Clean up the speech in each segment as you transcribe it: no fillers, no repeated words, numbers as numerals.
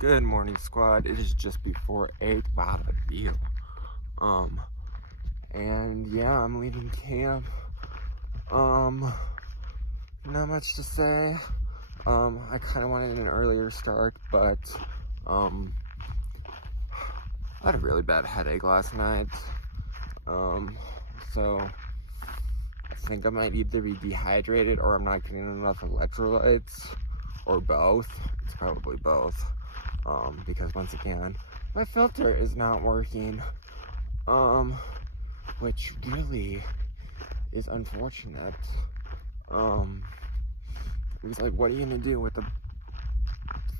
Good morning, squad. It is just before 8. Wow, the deal. And yeah, I'm leaving camp. Not much to say. I kind of wanted an earlier start, but, I had a really bad headache last night. So I think I might either be dehydrated or I'm not getting enough electrolytes, or both. It's probably both. Because once again, my filter is not working, which really is unfortunate. It's like, what are you gonna do with the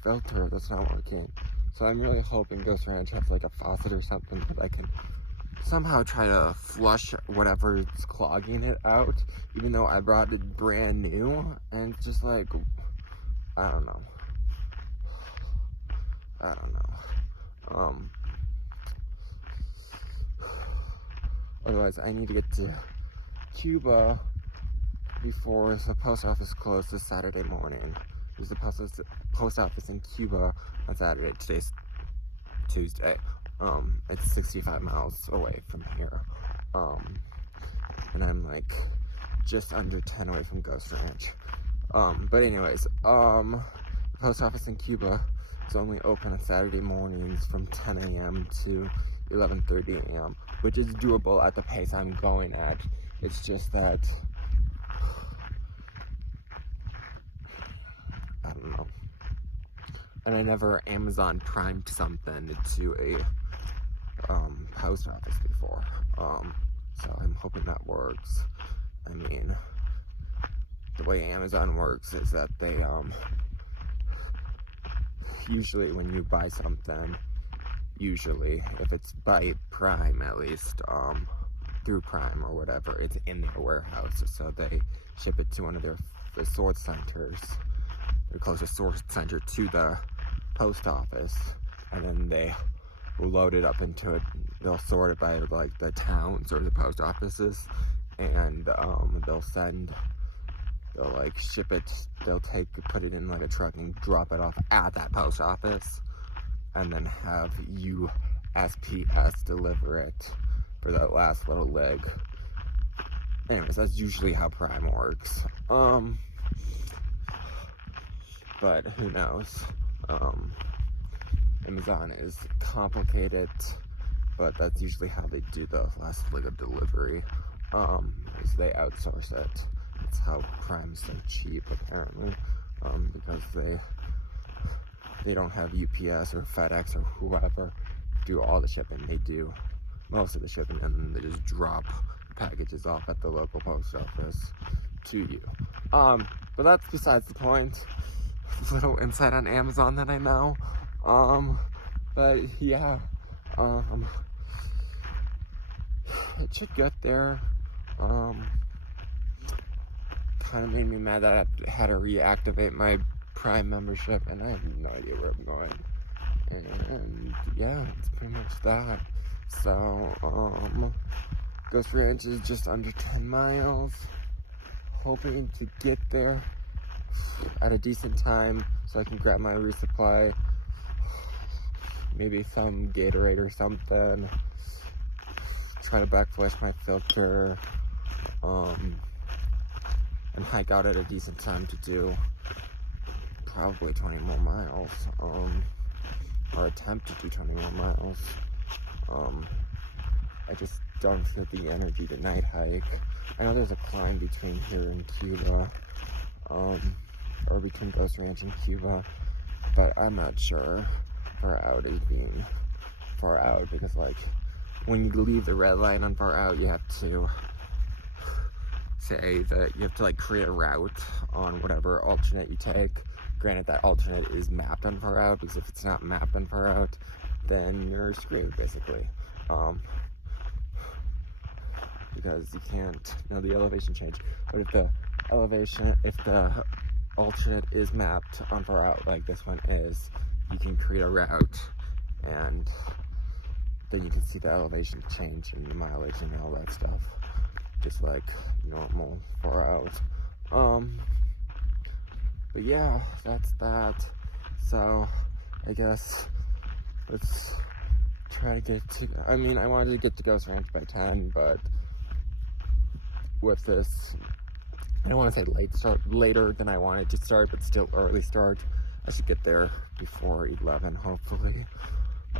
filter that's not working? So I'm really hoping Ghost Ranch has like a faucet or something that I can somehow try to flush whatever's clogging it out, even though I brought it brand new, and it's just like, I don't know. Otherwise I need to get to Cuba before the post office closes Saturday morning. There's the post office in Cuba on Saturday. Today's Tuesday. It's 65 miles away from here. And I'm like just under 10 away from Ghost Ranch. But anyways, the post office in Cuba is only open on Saturday mornings from 10 a.m. to 11:30 a.m., which is doable at the pace I'm going at. It's just that I don't know. And I never Amazon primed something to a post office before. So I'm hoping that works. I mean, the way Amazon works is that they usually when you buy something, usually if it's by Prime at least, through Prime or whatever, it's in their warehouse, so they ship it to one of their sort centers, their closest sort center to the post office, and then they will load it up into it. They'll sort it by like the towns or the post offices, and they'll like ship it. They'll put it in like a truck and drop it off at that post office, and then have USPS deliver it for that last little leg. Anyways, that's usually how Prime works. But who knows? Amazon is complicated, but that's usually how they do the last leg of delivery. Is they outsource it. That's how Prime's so cheap, apparently, because they don't have UPS or FedEx or whoever do all the shipping. They do most of the shipping, and then they just drop packages off at the local post office to you. But that's besides the point. Little insight on Amazon that I know. But yeah, it should get there. Kind of made me mad that I had to reactivate my Prime membership, and I have no idea where I'm going. And yeah, it's pretty much that. So, Ghost Ranch is just under 10 miles. Hoping to get there at a decent time so I can grab my resupply, maybe some Gatorade or something, try to backflush my filter, and hike out at a decent time to do probably 20 more miles, or attempt to do 20 more miles. I just don't feel the energy to night hike. I know there's a climb between here and Cuba, or between Ghost Ranch and Cuba, but I'm not sure far out is being far out, because like when you leave the red line on far out, you have to say that you have to like create a route on whatever alternate you take. Granted, that alternate is mapped on far out, because if it's not mapped on far out, then you're screwed basically. Because you can't know the elevation change. But if the alternate is mapped on far out like this one is, you can create a route, and then you can see the elevation change and the mileage and all that stuff, just like normal far out. But yeah, that's that. So I guess let's try to get to, I mean, I wanted to get to Ghost Ranch by 10, but with this, I don't want to say late start, later than I wanted to start, but still early start. I should get there before 11, hopefully.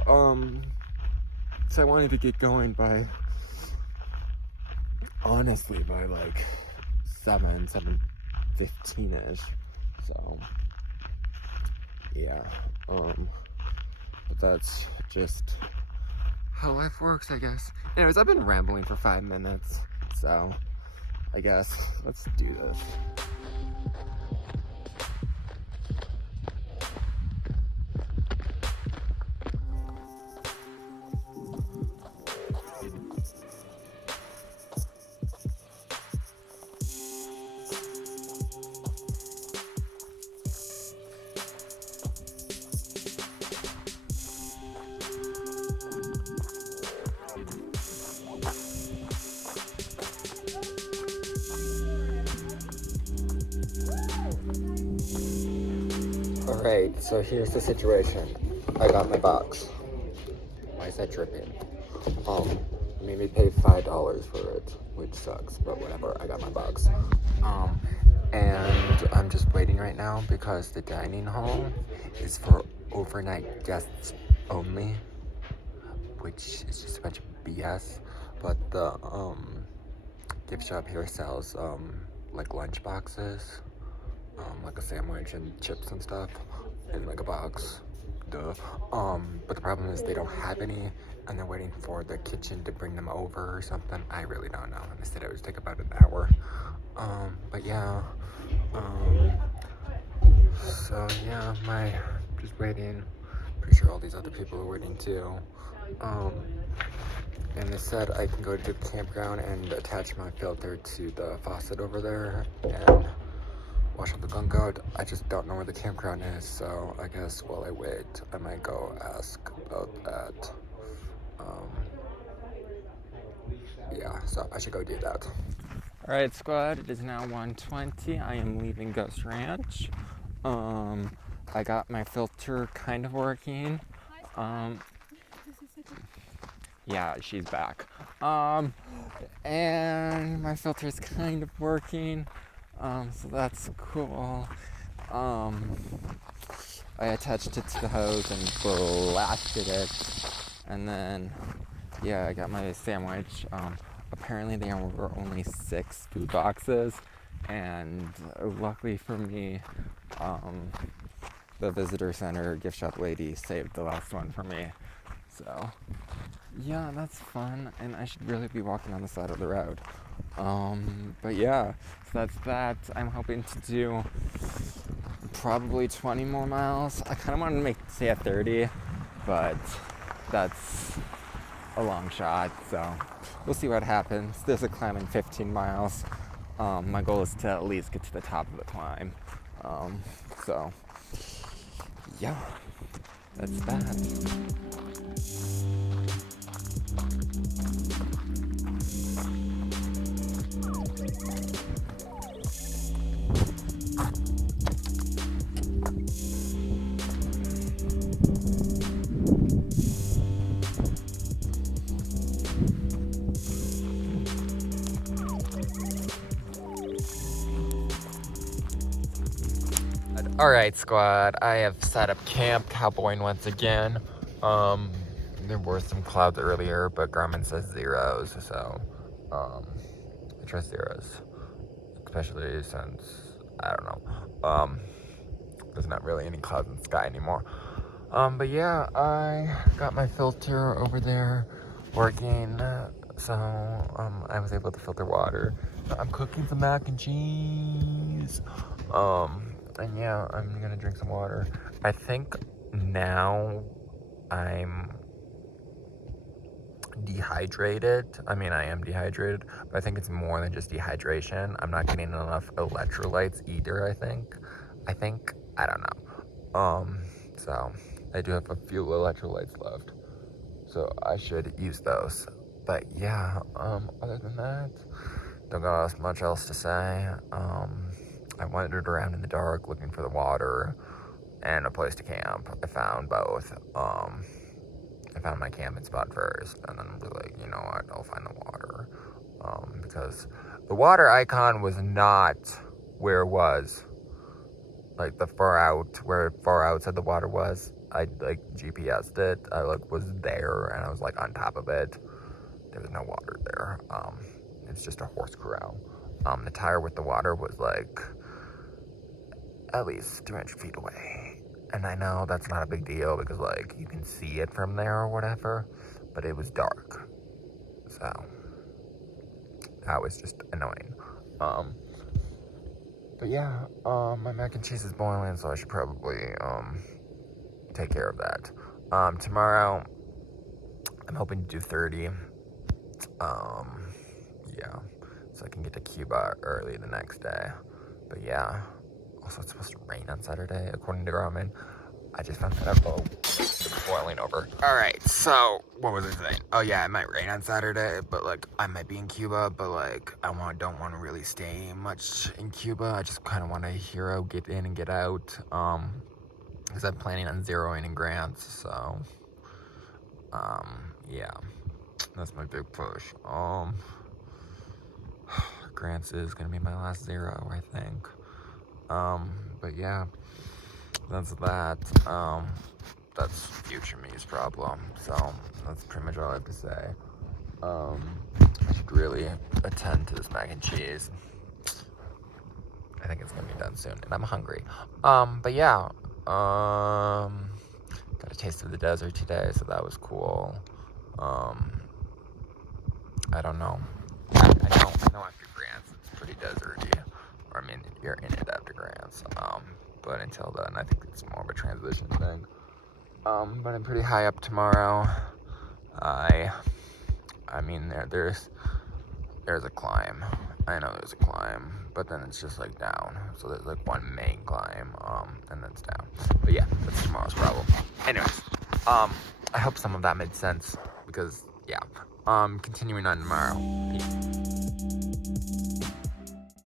So I wanted to get going by, honestly, by like 7:15ish. So, yeah, but that's just how life works, I guess. Anyways, I've been rambling for 5 minutes, so I guess let's do this. Alright, so here's the situation. I got my box. Why is that dripping? Made me pay $5 for it, which sucks, but whatever, I got my box. And I'm just waiting right now because the dining hall is for overnight guests only, which is just a bunch of BS. But the gift shop here sells like lunch boxes, like a sandwich and chips and stuff in like a box. Duh. But the problem is they don't have any, and they're waiting for the kitchen to bring them over or something. I really don't know. And they said it would take about an hour. But yeah. So yeah, just waiting. Pretty sure all these other people are waiting too. And they said I can go to the campground and attach my filter to the faucet over there and wash up the gunk out. I just don't know where the campground is, so I guess while I wait, I might go ask about that. Yeah, so I should go do that. Alright, squad, it is now 1:20. I am leaving Ghost Ranch. I got my filter kind of working. Yeah, she's back. And my filter is kind of working. So that's cool. I attached it to the hose and blasted it. And then, yeah, I got my sandwich. Apparently there were only 6 food boxes. And luckily for me, the visitor center gift shop lady saved the last one for me. So, yeah, that's fun. And I should really be walking on the side of the road. But yeah, so that's that. I'm hoping to do probably 20 more miles. I kind of wanted to say a 30, but that's a long shot, so we'll see what happens. There's a climb in 15 miles. My goal is to at least get to the top of the climb. So yeah, that's that. Alright, squad, I have set up camp, cowboying once again. There were some clouds earlier, but Garmin says zeros, so I trust zeros. Especially since, I don't know, there's not really any clouds in the sky anymore. But yeah, I got my filter over there working, so I was able to filter water. I'm cooking some mac and cheese. And yeah, I'm gonna drink some water. I think now I'm dehydrated. I mean, I am dehydrated, but I think it's more than just dehydration. I'm not getting enough electrolytes either, I think, I don't know. So I do have a few electrolytes left, so I should use those. But yeah, other than that, don't got much else to say. I wandered around in the dark looking for the water, and a place to camp. I found both. I found my camping spot first, and then I was like, you know what, I'll find the water. Because the water icon was not where it was. Like the where far out said the water was. I like GPS'd it. I like was there, and I was like on top of it. There was no water there. It's just a horse corral. The tire with the water was like at least 200 feet away. And I know that's not a big deal because like you can see it from there or whatever, but it was dark. So that was just annoying. But yeah, my mac and cheese is boiling, so I should probably take care of that. Tomorrow I'm hoping to do 30. Yeah, so I can get to Cuba early the next day. But yeah, also it's supposed to rain on Saturday, according to Garmin. I just found that out. Oh, it's boiling over. Alright, so, what was I saying? Oh yeah, it might rain on Saturday, but like, I might be in Cuba, but like, don't want to really stay much in Cuba. I just kind of want to get in and get out, because I'm planning on zeroing in grants, so, yeah, that's my big push. Grants is gonna be my last zero, I think. But yeah, that's that. That's future me's problem. So that's pretty much all I have to say. I should really attend to this mac and cheese. I think it's gonna be done soon, and I'm hungry. But yeah, got a taste of the desert today, so that was cool. I don't know. I know after grants it's pretty deserty. Or I mean, you're in it after grants. But until then, I think it's more of a transition thing. But I'm pretty high up tomorrow. I mean, there's a climb. I know there's a climb, but then it's just like down. So there's like one main climb, and then it's down. But yeah, that's tomorrow's problem. Anyways, I hope some of that made sense because yeah. Continuing on tomorrow. Peace.